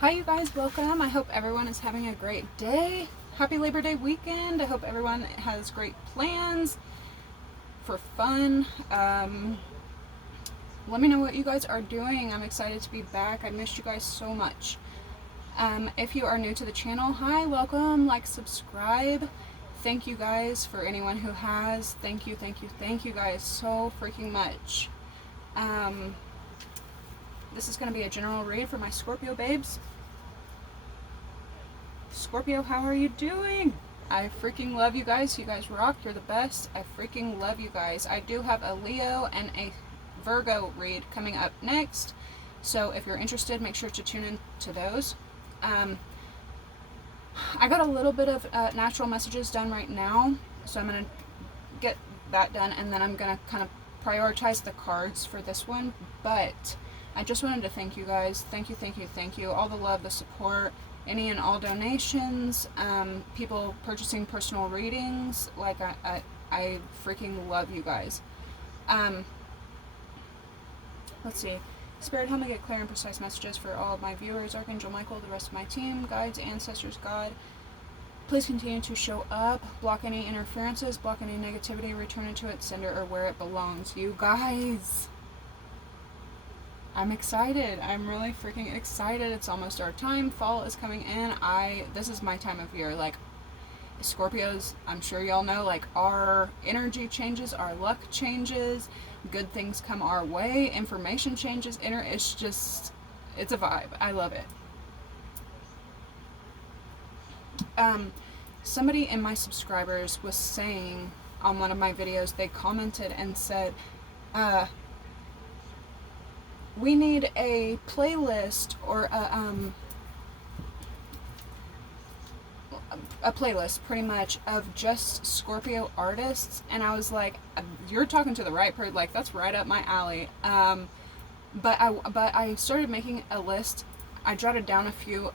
Hi you guys, welcome. I hope everyone is having a great day. Happy Labor Day weekend. I hope everyone has great plans for fun. Let me know what you guys are doing. I'm excited to be back. I missed you guys so much. If you are new to the channel, hi, welcome, like, subscribe. Thank you guys for anyone who has. Thank you guys so freaking much. This is going to be a general read for my Scorpio babes. Scorpio, how are you doing? I freaking love you guys. You guys rock. You're the best. I freaking love you guys. I do have a Leo and a Virgo read coming up next. So if you're interested, make sure to tune in to those. I got a little bit of natural messages done right now. So I'm going to get that done. And then I'm going to kind of prioritize the cards for this one. But I just wanted to thank you guys. Thank you. All the love, the support, any and all donations, people purchasing personal readings. Like, I freaking love you guys. Let's see. Spirit, help me get clear and precise messages for all of my viewers. Archangel Michael, the rest of my team, guides, ancestors, God. Please continue to show up. Block any interferences. Block any negativity. Return it to its sender or where it belongs. You guys. I'm excited. I'm really freaking excited. It's almost our time. Fall is coming in. This is my time of year. Like, Scorpios, I'm sure y'all know, like, our energy changes, our luck changes, good things come our way, information changes, it's just, it's a vibe. I love it. Somebody in my subscribers was saying on one of my videos, they commented and said, we need a playlist or a playlist pretty much of just Scorpio artists, and I was like, you're talking to the right person, like, that's right up my alley. But I started making a list. I jotted down a few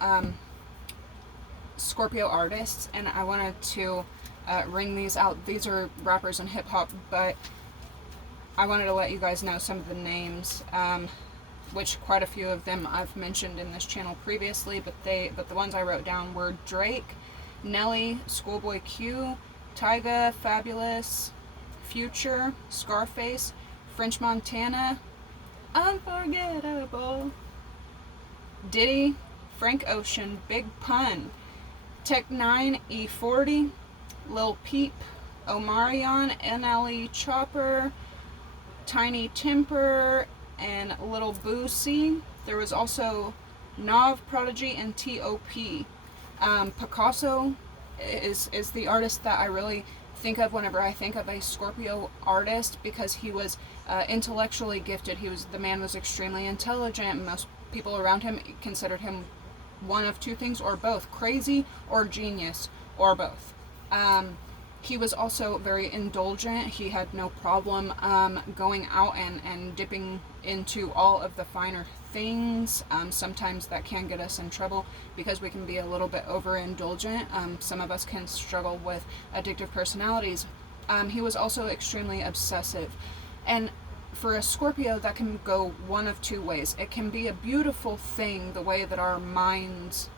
Scorpio artists, and I wanted to ring these out. These are rappers and hip hop, but I wanted to let you guys know some of the names, which quite a few of them I've mentioned in this channel previously, but the ones I wrote down were Drake, Nelly, Schoolboy Q, Tyga, Fabulous, Future, Scarface, French Montana, Unforgettable, Diddy, Frank Ocean, Big Pun, Tech 9, E40, Lil Peep, Omarion, NLE Chopper, Tiny Temper, and Little Boosie. There was also Nav, Prodigy, and T.O.P. Picasso is the artist that I really think of whenever I think of a Scorpio artist, because he was intellectually gifted. The man was extremely intelligent. Most people around him considered him one of two things, or both, crazy or genius, or both. He was also very indulgent. He had no problem going out and dipping into all of the finer things. Sometimes that can get us in trouble because we can be a little bit overindulgent. Some of us can struggle with addictive personalities. He was also extremely obsessive. And for a Scorpio, that can go one of two ways. It can be a beautiful thing, the way that our minds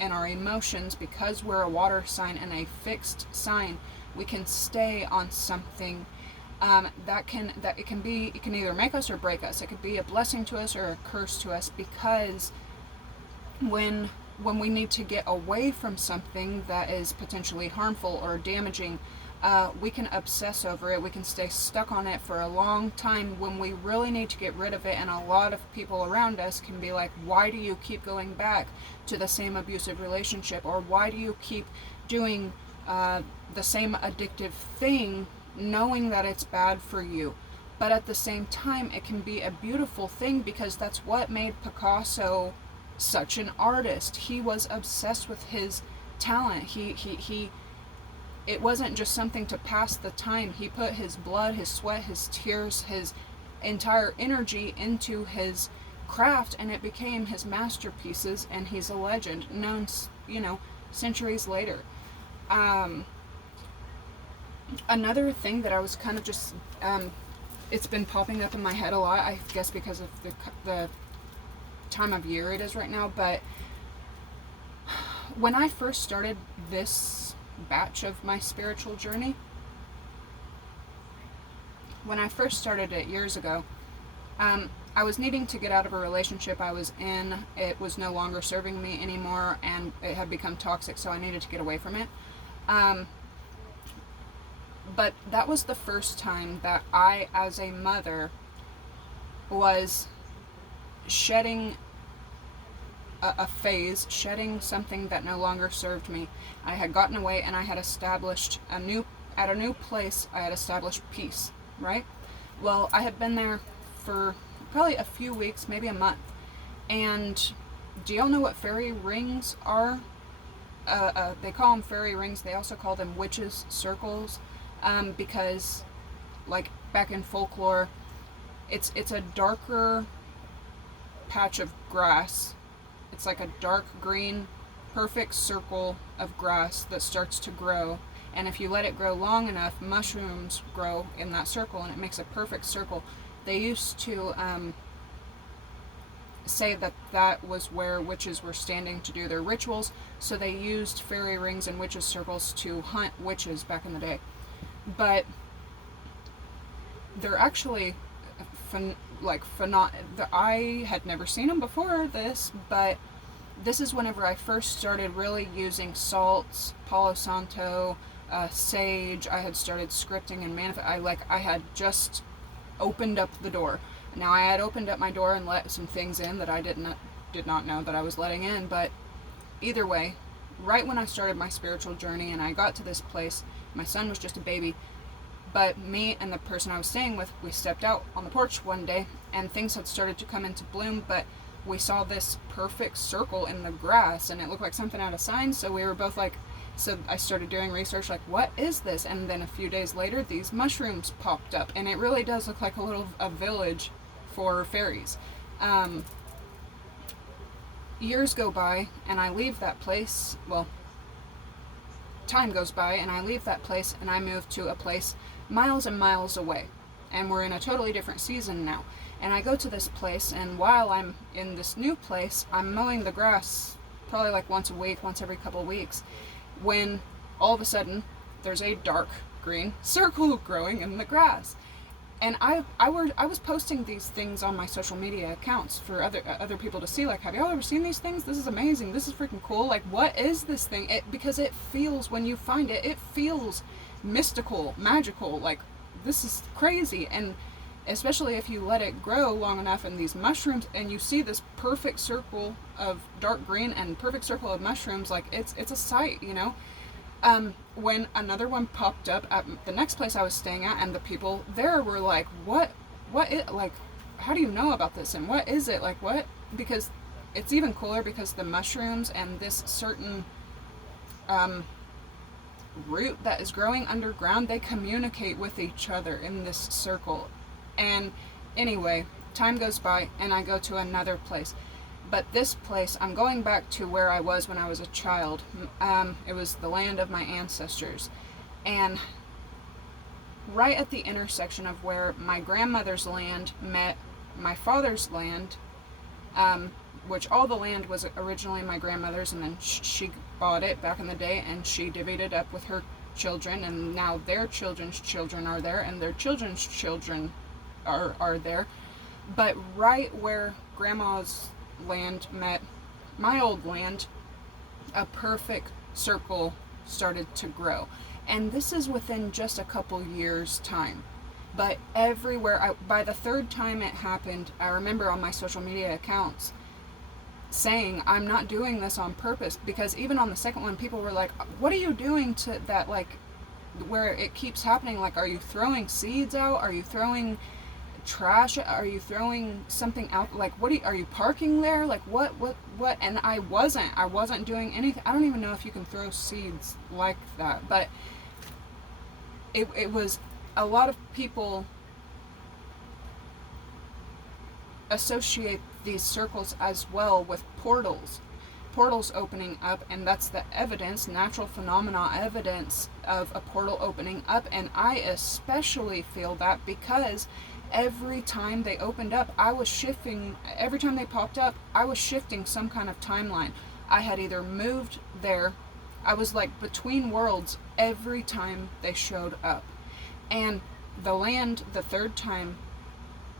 and our emotions, because we're a water sign and a fixed sign, we can stay on something it can either make us or break us. It could be a blessing to us or a curse to us, because when we need to get away from something that is potentially harmful or damaging, we can obsess over it. We can stay stuck on it for a long time when we really need to get rid of it. And a lot of people around us can be like, why do you keep going back to the same abusive relationship? Or why do you keep doing the same addictive thing, knowing that it's bad for you? But at the same time, it can be a beautiful thing, because that's what made Picasso such an artist. He was obsessed with his talent. It wasn't just something to pass the time. He put his blood, his sweat, his tears, his entire energy into his craft, and it became his masterpieces, and he's a legend, known, centuries later. Another thing that I was kind of just, it's been popping up in my head a lot, I guess because of the time of year it is right now, but when I first started this batch of my spiritual journey, when I first started it years ago, I was needing to get out of a relationship I was in. It was no longer serving me anymore, and it had become toxic, so I needed to get away from it. But that was the first time that I, as a mother, was shedding a phase, shedding something that no longer served me. I had gotten away, and I had established at a new place, I had established peace, right? Well, I had been there for probably a few weeks, maybe a month. And do y'all know what fairy rings are? They call them fairy rings. They also call them witches' circles, because, like, back in folklore, it's a darker patch of grass. It's like a dark green, perfect circle of grass that starts to grow. And if you let it grow long enough, mushrooms grow in that circle, and it makes a perfect circle. They used to say that was where witches were standing to do their rituals, so they used fairy rings and witches' circles to hunt witches back in the day. But they're actually I had never seen them before this, but this is whenever I first started really using salts, Palo Santo, sage. I had started scripting and I had just opened up the door. Now, I had opened up my door and let some things in that I did not know that I was letting in, but either way, right when I started my spiritual journey and I got to this place, my son was just a baby, but me and the person I was staying with, we stepped out on the porch one day, and things had started to come into bloom, but we saw this perfect circle in the grass, and it looked like something out of signs, so we were both like, so I started doing research, like, what is this? And then a few days later, these mushrooms popped up, and it really does look like a village for fairies. Years go by, and I leave that place. Well, time goes by, and I leave that place, and I move to a place miles and miles away, and we're in a totally different season now. And I go to this place, and while I'm in this new place, I'm mowing the grass probably like once a week, once every couple of weeks, when all of a sudden there's a dark green circle growing in the grass. And I was posting these things on my social media accounts for other people to see, like, have y'all ever seen these things? This is amazing. This is freaking cool. Like, what is this thing? Because it feels, when you find it, it feels mystical, magical. Like, this is crazy. And especially if you let it grow long enough, and these mushrooms, and you see this perfect circle of dark green and perfect circle of mushrooms, like, it's a sight, you know? When another one popped up at the next place I was staying at, and the people there were like, what is, like, how do you know about this, and what is it, like, what? Because it's even cooler, because the mushrooms and this certain root that is growing underground, they communicate with each other in this circle. And anyway, time goes by, and I go to another place. But this place, I'm going back to where I was when I was a child. It was the land of my ancestors. And right at the intersection of where my grandmother's land met my father's land, which all the land was originally my grandmother's, and then she bought it back in the day, and she divvied it up with her children, and now their children's children are there, and their children's children are there. But right where grandma's land met my old land, a perfect circle started to grow. And this is within just a couple years' time. But everywhere, by the third time it happened, I remember on my social media accounts saying, I'm not doing this on purpose, because even on the second one, people were like, what are you doing to that, like, where it keeps happening? Like, are you throwing seeds out? Are you throwing trash? Are you throwing something out? Like, are you parking there? Like, what? And I wasn't doing anything. I don't even know if you can throw seeds like that, but it was, a lot of people associate these circles as well with portals opening up, and that's the evidence, natural phenomena evidence of a portal opening up. And I especially feel that because every time they opened up, I was shifting, every time they popped up, I was shifting some kind of timeline. I had either moved there, I was like between worlds every time they showed up. And the land, the third time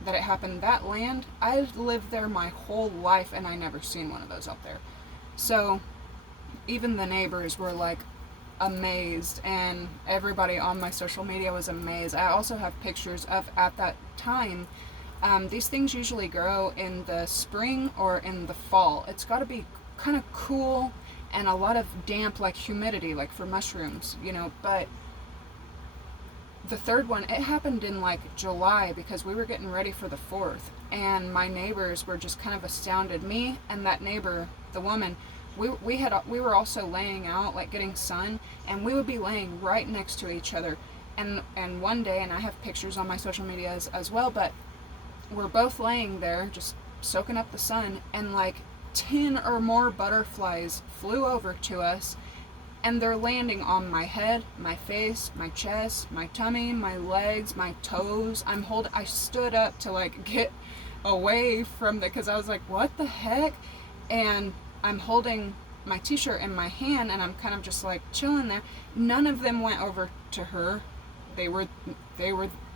that it happened, that land, I've lived there my whole life and I never seen one of those up there. So even the neighbors were like amazed, and everybody on my social media was amazed. I also have pictures of at that time. These things usually grow in the spring or in the fall. It's got to be kind of cool and a lot of damp, like humidity, like for mushrooms, you know. But the third one, it happened in like July because we were getting ready for the 4th, and my neighbors were just kind of astounded. Me and that neighbor, the woman, we were also laying out, like getting sun, and we would be laying right next to each other. And one day, and I have pictures on my social media as well, but we're both laying there just soaking up the sun, and like 10 or more butterflies flew over to us, and they're landing on my head, my face, my chest, my tummy, my legs, my toes. I stood up to like get away from because I was like, what the heck? And I'm holding my t-shirt in my hand, and I'm kind of just like chilling there. None of them went over to her. They were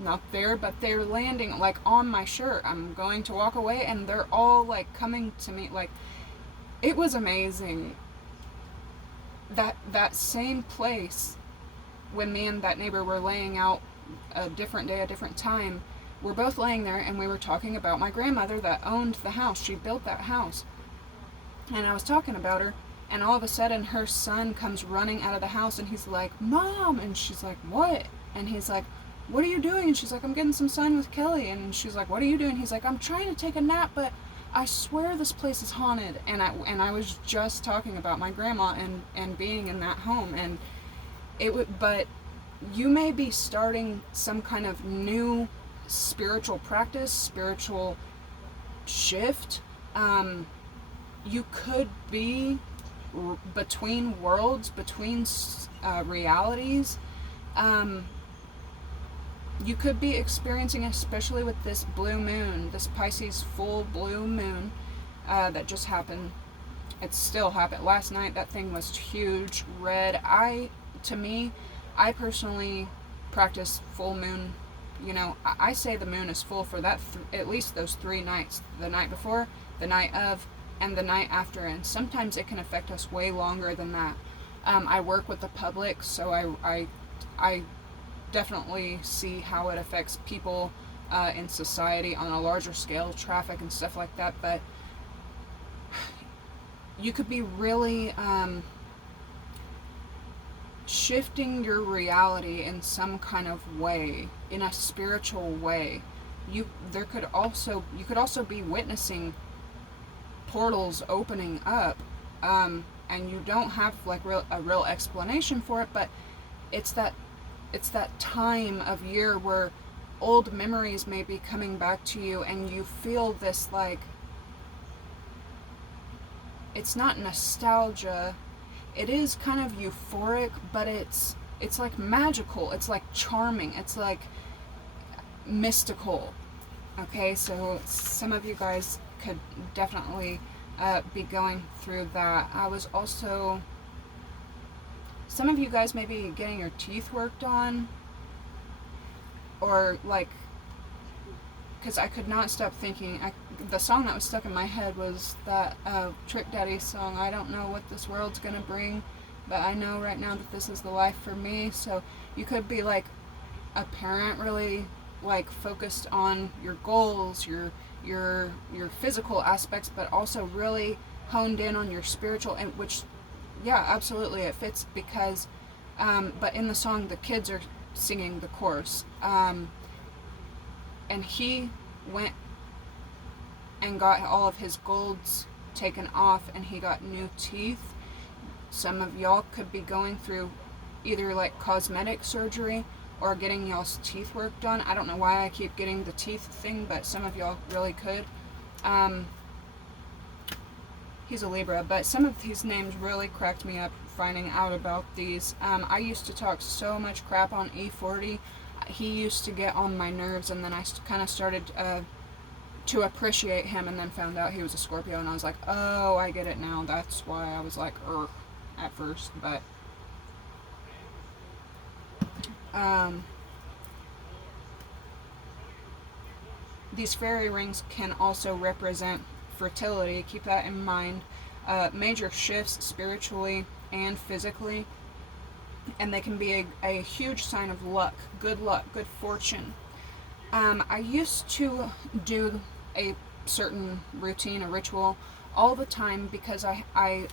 not there, but they're landing like on my shirt. I'm going to walk away, and they're all like coming to me. Like, it was amazing. That same place, when me and that neighbor were laying out a different day, a different time, we're both laying there, and we were talking about my grandmother that owned the house. She built that house. And I was talking about her, and all of a sudden her son comes running out of the house, and he's like, Mom! And she's like, what? And he's like, what are you doing? And she's like, I'm getting some sun with Kelly. And she's like, what are you doing? He's like, I'm trying to take a nap, but I swear this place is haunted. And I was just talking about my grandma and being in that home, and but you may be starting some kind of new spiritual practice, spiritual shift. You could be between worlds, between realities. You could be experiencing, especially with this blue moon, this Pisces full blue moon that just happened. It still happened. Last night, that thing was huge, red. I personally practice full moon. You know, I say the moon is full for that at least those 3 nights. The night before, the night of, and the night after. And sometimes it can affect us way longer than that. I work with the public, so I definitely see how it affects people in society on a larger scale, traffic and stuff like that. But you could be really shifting your reality in some kind of way, in a spiritual way. You could also be witnessing portals opening up, and you don't have like a real explanation for it, but it's that time of year where old memories may be coming back to you, and you feel this, like, it's not nostalgia, it is kind of euphoric, but it's like magical, it's like charming, it's like mystical. Okay, so some of you guys could definitely be going through that. I was also, some of you guys may be getting your teeth worked on, or like, because I could not stop thinking, the song that was stuck in my head was that Trick Daddy song, I don't know what this world's gonna bring, but I know right now that this is the life for me. So you could be like a parent, really like focused on your goals, your physical aspects, but also really honed in on your spiritual, and which, yeah, absolutely it fits, because but in the song the kids are singing the chorus, and he went and got all of his golds taken off, and he got new teeth. Some of y'all could be going through either like cosmetic surgery or getting y'all's teeth work done. I don't know why I keep getting the teeth thing, but some of y'all really could. He's a Libra, but some of these names really cracked me up finding out about these. I used to talk so much crap on E40. he used to get on my nerves, and then I kind of started to appreciate him, and then found out he was a Scorpio, and I was like, oh, I get it now. That's why I was like, at first. But these fairy rings can also represent fertility. Keep that in mind. Major shifts spiritually and physically, and they can be a huge sign of luck, good fortune. I used to do a certain routine, a ritual, all the time, because I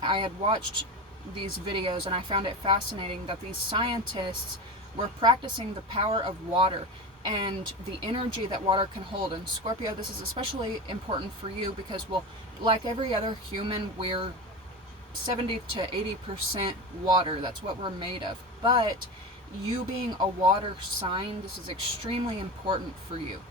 had watched these videos, and I found it fascinating that these scientists were practicing the power of water and the energy that water can hold. And Scorpio, this is especially important for you because, well, like every other human, we're 70 to 80% water. That's what we're made of. But you being a water sign, this is extremely important for you.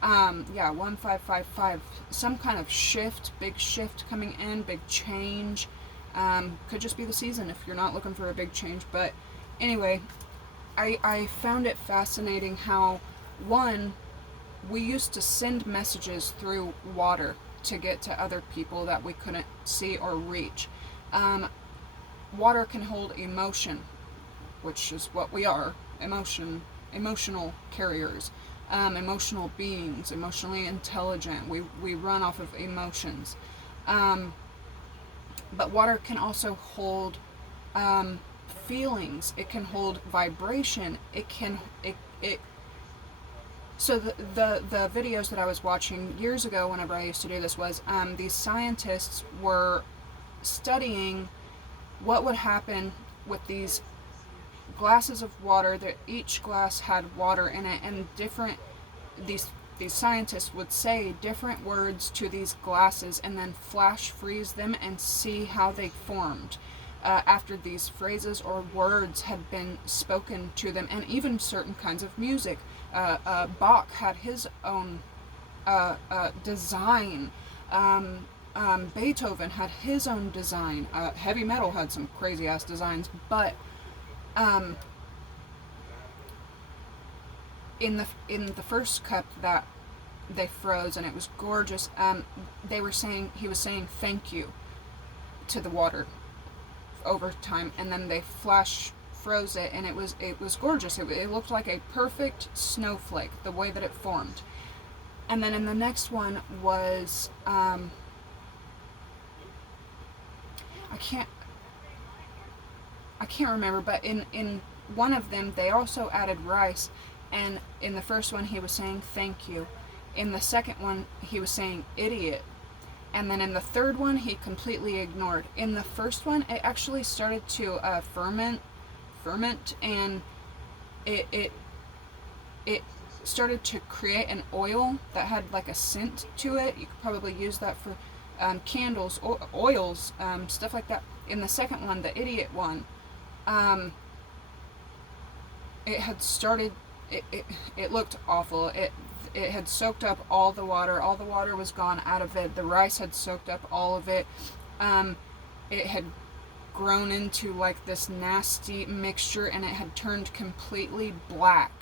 1555, some kind of shift, big shift coming in, big change. Could just be the season if you're not looking for a big change. But anyway, I found it fascinating how, one, we used to send messages through water to get to other people that we couldn't see or reach. Water can hold emotion, which is what we are, emotional carriers, emotional beings, emotionally intelligent. We run off of emotions. But water can also hold feelings. It can hold vibration. So the videos that I was watching years ago, whenever I used to do this, was these scientists were studying what would happen with these glasses of water. That each glass had water in it, and these scientists would say different words to these glasses and then flash freeze them and see how they formed after these phrases or words had been spoken to them. And even certain kinds of music. Bach had his own design. Beethoven had his own design. Heavy metal had some crazy ass designs. But in the first cup that they froze, and it was gorgeous, he was saying thank you to the water over time, and then they froze it, and it was gorgeous. It looked like a perfect snowflake, the way that it formed. And then in the next one was I can't remember, but in one of them they also added rice. And in the first one he was saying thank you. In the second one he was saying idiot. And then in the third one he completely ignored. In the first one it actually started to ferment, and it started to create an oil that had like a scent to it. You could probably use that for candles, oils, stuff like that. In the second one, the idiot one, it had started, it looked awful. It had soaked up all the water. All the water was gone out of it. The rice had soaked up all of it. It had grown into like this nasty mixture, and it had turned completely black.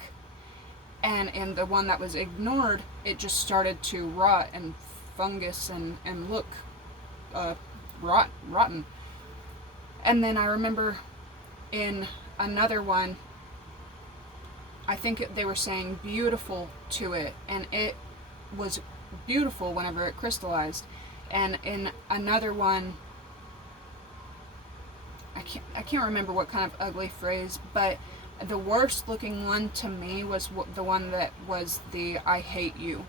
And in the one that was ignored, it just started to rot and fungus and look rotten. And then I remember in another one, I think they were saying beautiful to it, and it was beautiful whenever it crystallized. And in another one, I can't remember what kind of ugly phrase, but the worst looking one to me was the one that was the I hate you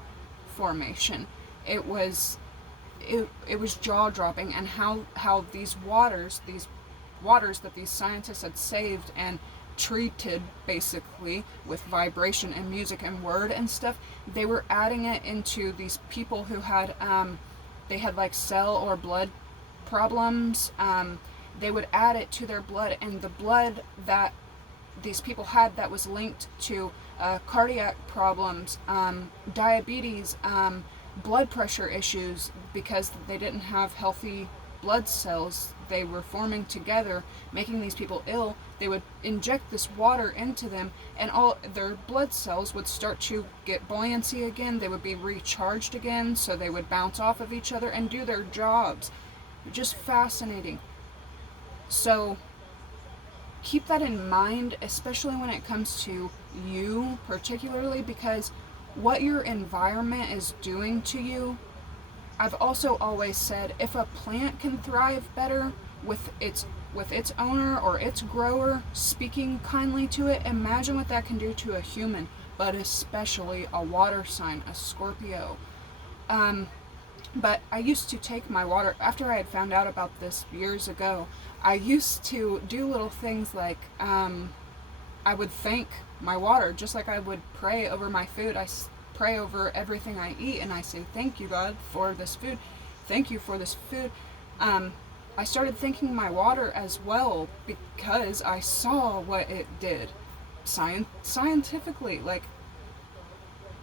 formation. It was jaw dropping, and how these waters that these scientists had saved and treated basically with vibration and music and word and stuff, they were adding it into these people who had they had like cell or blood problems. They would add it to their blood, and the blood that these people had that was linked to cardiac problems, diabetes, blood pressure issues, because they didn't have healthy blood cells, they were forming together, making these people ill. They would inject this water into them, and all their blood cells would start to get buoyancy again. They would be recharged again, so they would bounce off of each other and do their jobs. Just fascinating. So keep that in mind, especially when it comes to you particularly, because what your environment is doing to you. I've also always said, if a plant can thrive better with its owner or its grower speaking kindly to it, imagine what that can do to a human, but especially a water sign, a Scorpio. But I used to take my water, after I had found out about this years ago, I used to do little things like, I would thank my water, just like I would pray over my food. I pray over everything I eat, and I say, thank you, God, for this food. Thank you for this food. I started thanking my water as well, because I saw what it did scientifically. Like,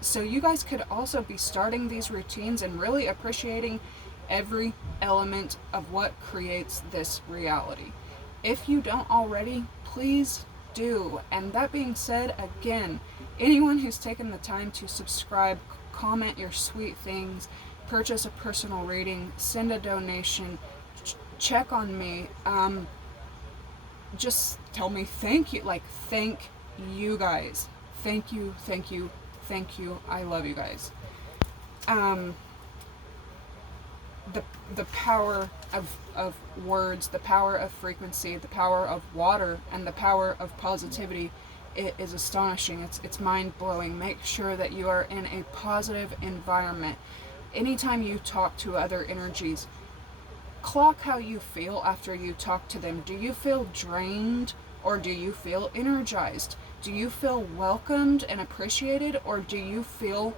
so you guys could also be starting these routines and really appreciating every element of what creates this reality. If you don't already, please do. And that being said, again, anyone who's taken the time to subscribe, comment your sweet things, purchase a personal reading, send a donation, check on me, just tell me thank you. Like, thank you guys. Thank you, thank you, thank you. I love you guys. The power of words, the power of frequency, the power of water, and the power of positivity, it is astonishing. It's mind-blowing. Make sure that you are in a positive environment. Anytime you talk to other energies, clock how you feel after you talk to them. Do you feel drained, or do you feel energized? Do you feel welcomed and appreciated, or do you feel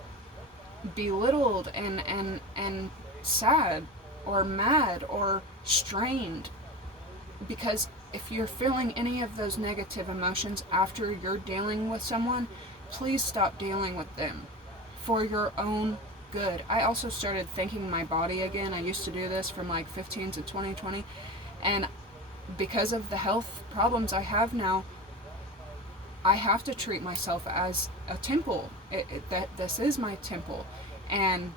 belittled and sad or mad or strained? Because if you're feeling any of those negative emotions after you're dealing with someone, please stop dealing with them for your own good. I also started thanking my body again. I used to do this from like 15 to 2020, and because of the health problems I have now, I have to treat myself as a temple. That this is my temple. And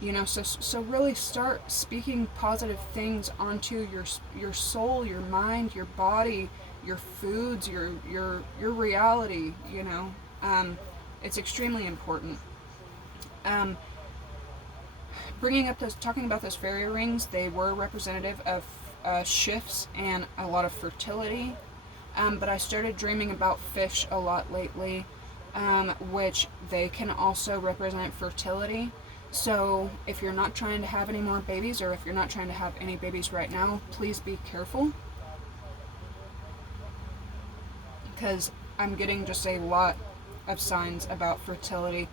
you know, so really start speaking positive things onto your soul, your mind, your body, your foods, your reality. You know, it's extremely important. Talking about those fairy rings, they were representative of shifts and a lot of fertility. But I started dreaming about fish a lot lately, which they can also represent fertility. So if you're not trying to have any more babies, or if you're not trying to have any babies right now, please be careful. Because I'm getting just a lot of signs about fertility.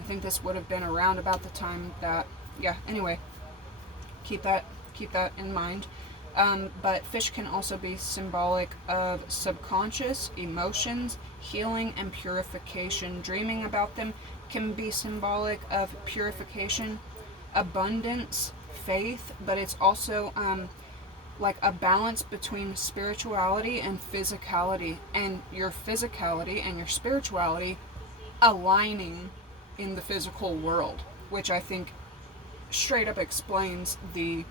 I think this would have been around about the time that, anyway, keep that in mind. But fish can also be symbolic of subconscious emotions, healing, and purification. Dreaming about them can be symbolic of purification, abundance, faith, but it's also like a balance between spirituality and physicality, and your physicality and your spirituality aligning in the physical world, which I think straight up explains the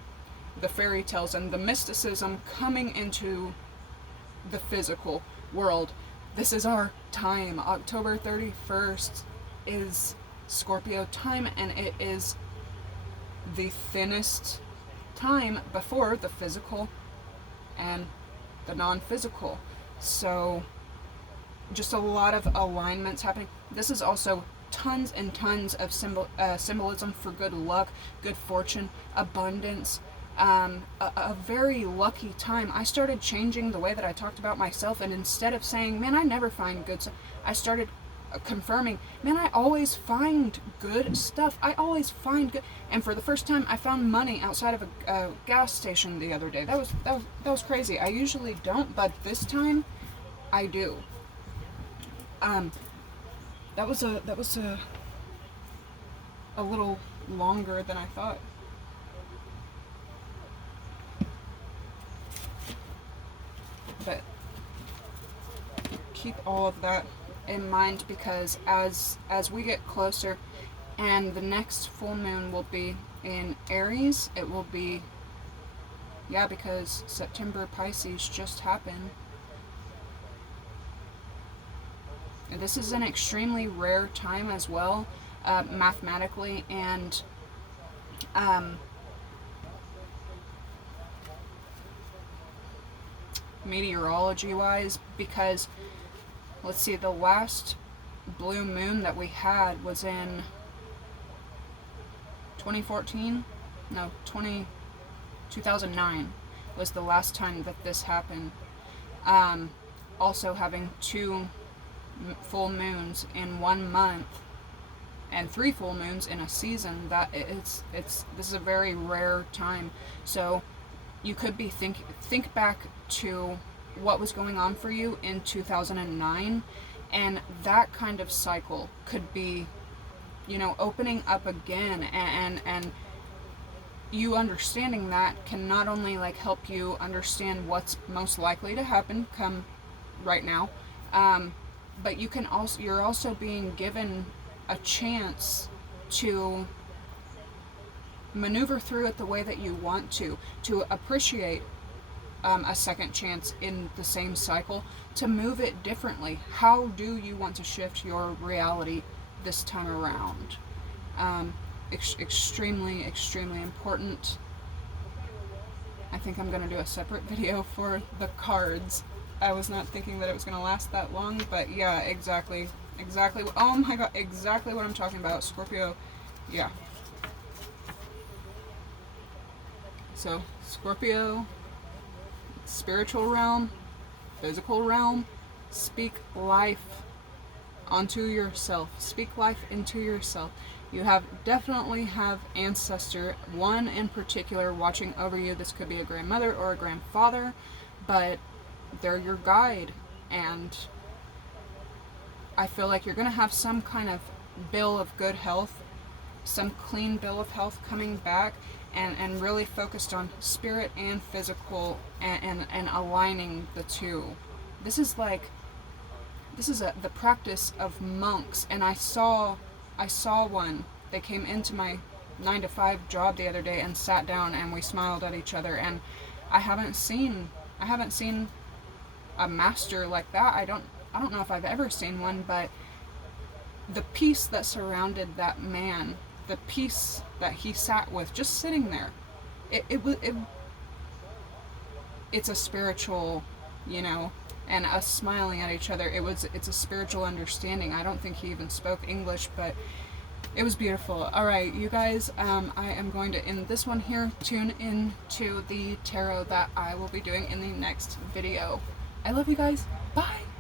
fairy tales and the mysticism coming into the physical world. This is our time. October 31st is Scorpio time, and it is the thinnest time before the physical and the non-physical. So just a lot of alignments happening. This is also tons and tons of symbolism for good luck, good fortune, abundance, a very lucky time. I started changing the way that I talked about myself, and instead of saying, man, I never find good stuff, I started confirming, man, I always find good stuff. I always find good. And for the first time, I found money outside of a gas station the other day. That was crazy. I usually don't, but this time I do. That was a little longer than I thought. keep all of that in mind, because as we get closer, and the next full moon will be in Aries, it will be, yeah, because September Pisces just happened. And this is an extremely rare time as well, mathematically and meteorology wise, because let's see, the last blue moon that we had was in 2014. No, 2009 was the last time that this happened. Also having 2 full moons in 1 month and 3 full moons in a season, that this is a very rare time. So you could be think back to what was going on for you in 2009, and that kind of cycle could be, you know, opening up again, and you understanding that can not only like help you understand what's most likely to happen come right now, but you're also being given a chance to maneuver through it the way that you want to appreciate a second chance in the same cycle, to move it differently. How do you want to shift your reality this time around? Extremely important. I think I'm going to do a separate video for the cards. I was not thinking that it was going to last that long, but yeah, exactly, oh my god, exactly what I'm talking about, Scorpio. Yeah. So, Scorpio, spiritual realm, physical realm, speak life onto yourself. Speak life into yourself. You definitely have ancestor, one in particular, watching over you. This could be a grandmother or a grandfather, but they're your guide, and I feel like you're going to have some kind of bill of good health, some clean bill of health coming back, and really focused on spirit and physical, and aligning the two. This is the practice of monks, and I saw one. They came into my 9-to-5 job the other day and sat down, and we smiled at each other, and I haven't seen a master like that. I don't know if I've ever seen one, but the peace that surrounded that man, the peace that he sat with, just sitting there, it's a spiritual, you know, and us smiling at each other, it's a spiritual understanding. I don't think he even spoke English, but it was beautiful. Alright, you guys, I am going to end this one here. Tune in to the tarot that I will be doing in the next video. I love you guys. Bye!